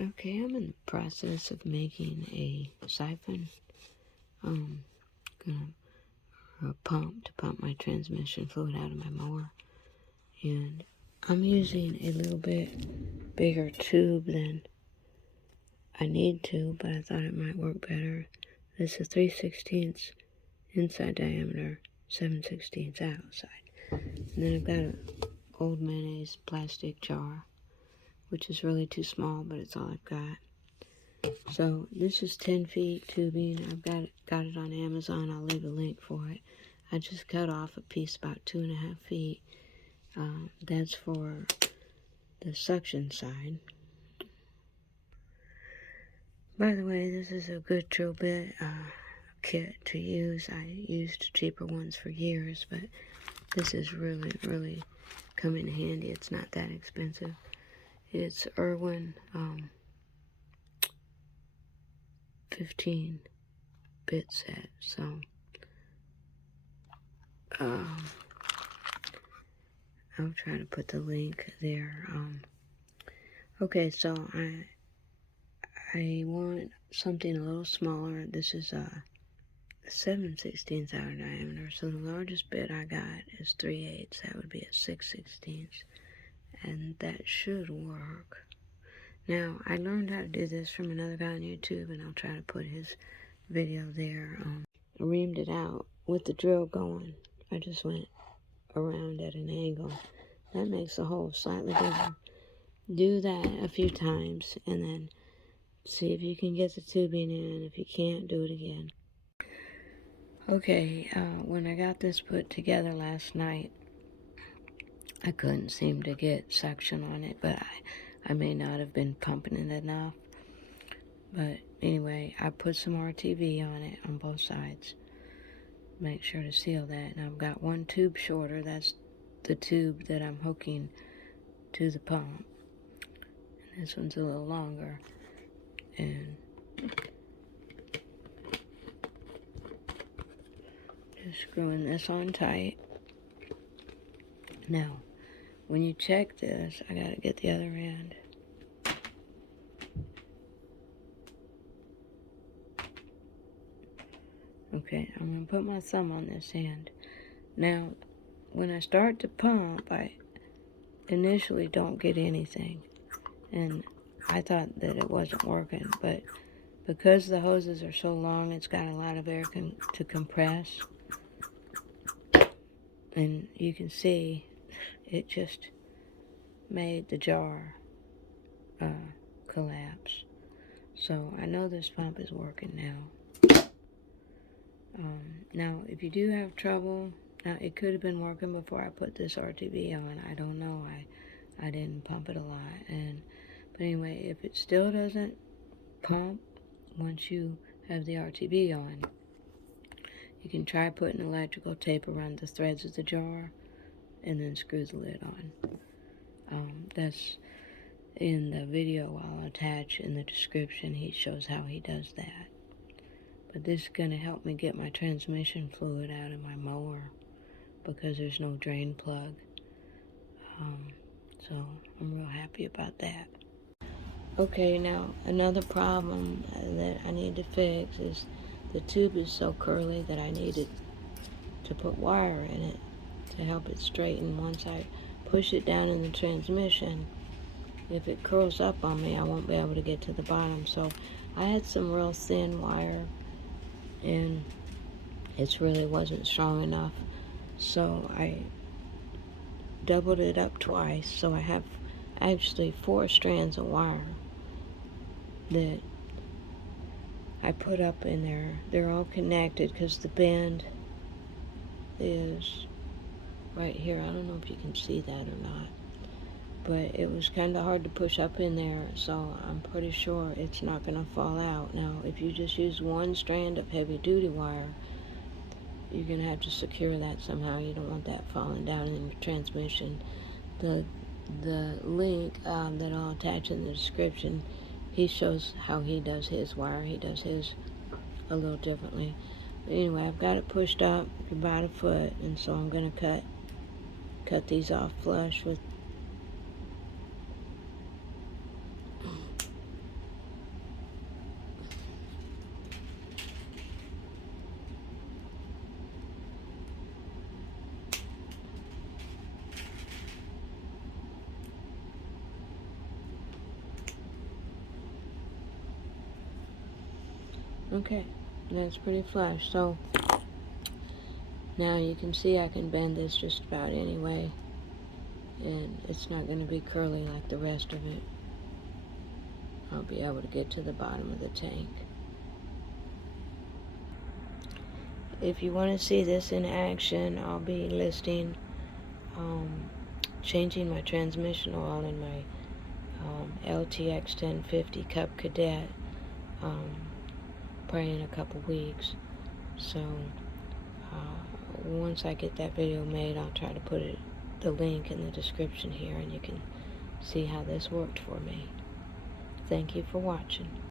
Okay, I'm in the process of making a siphon. A pump to pump my transmission fluid out of my mower. And I'm using a little bit bigger tube than I need to, but I thought it might work better. This is 3/16 inside diameter, 7/16 outside. And then I've got an old mayonnaise plastic jar, which is really too small, but it's all I've got. So this is 10 feet tubing. I've got it on Amazon. I'll leave a link for it. I just cut off a piece about 2.5 feet. That's for the suction side. By the way, this is a good drill bit kit to use. I used cheaper ones for years, but this is really come in handy. It's not that expensive. It's Irwin 15 bit set. So I'll try to put the link there. Okay, so I want something a little smaller. This is a 7/16 outer diameter, so the largest bit I got is 3/8. That would be a 6/16, and that should work. Now, I learned how to do this from another guy on YouTube, and I'll try to put his video there. I reamed it out with the drill going. I just went around at an angle. That makes the hole slightly bigger. Do that a few times, and then see if you can get the tubing in. If you can't, do it again. Okay, when I got this put together last night, I couldn't seem to get suction on it, but I may not have been pumping it enough. But anyway, I put some RTV on it on both sides. Make sure to seal that. And I've got one tube shorter. That's the tube that I'm hooking to the pump. And this one's a little longer. And just screwing this on tight. Now, when you check this, I gotta get the other end. Okay, I'm gonna put my thumb on this end. Now, when I start to pump, I initially don't get anything. And I thought that it wasn't working, but because the hoses are so long, it's got a lot of air to compress. And you can see it just made the jar collapse. So I know this pump is working now. Now, if you do have trouble, now it could have been working before I put this RTV on. I don't know. I didn't pump it a lot. But anyway, if it still doesn't pump once you have the RTV on, you can try putting electrical tape around the threads of the jar and then screw the lid on. That's in the video I'll attach in the description. He shows how he does that. But this is going to help me get my transmission fluid out of my mower because there's no drain plug. So I'm real happy about that. Okay, now another problem that I need to fix is the tube is so curly that I needed to put wire in it to help it straighten. Once I push it down in the transmission, if it curls up on me, I won't be able to get to the bottom. So I had some real thin wire, and it really wasn't strong enough. So I doubled it up twice. So I have actually 4 strands of wire that I put up in there. They're all connected because the bend is right here. I don't know if you can see that or not, but it was kind of hard to push up in there, so I'm pretty sure it's not going to fall out. Now, if you just use one strand of heavy-duty wire, you're going to have to secure that somehow. You don't want that falling down in the transmission. The link that I'll attach in the description, he shows how he does his wire. He does his a little differently. But anyway, I've got it pushed up about 1 foot, and so I'm going to cut these off flush with Okay, that's pretty flush. So now you can see I can bend this just about any way, and it's not going to be curly like the rest of it. I'll be able to get to the bottom of the tank. If you want to see this in action, I'll be listing changing my transmission oil in my LTX 1050 Cup Cadet probably in a couple weeks. So once I get that video made, I'll try to put the link in the description here, and you can see how this worked for me. Thank you for watching.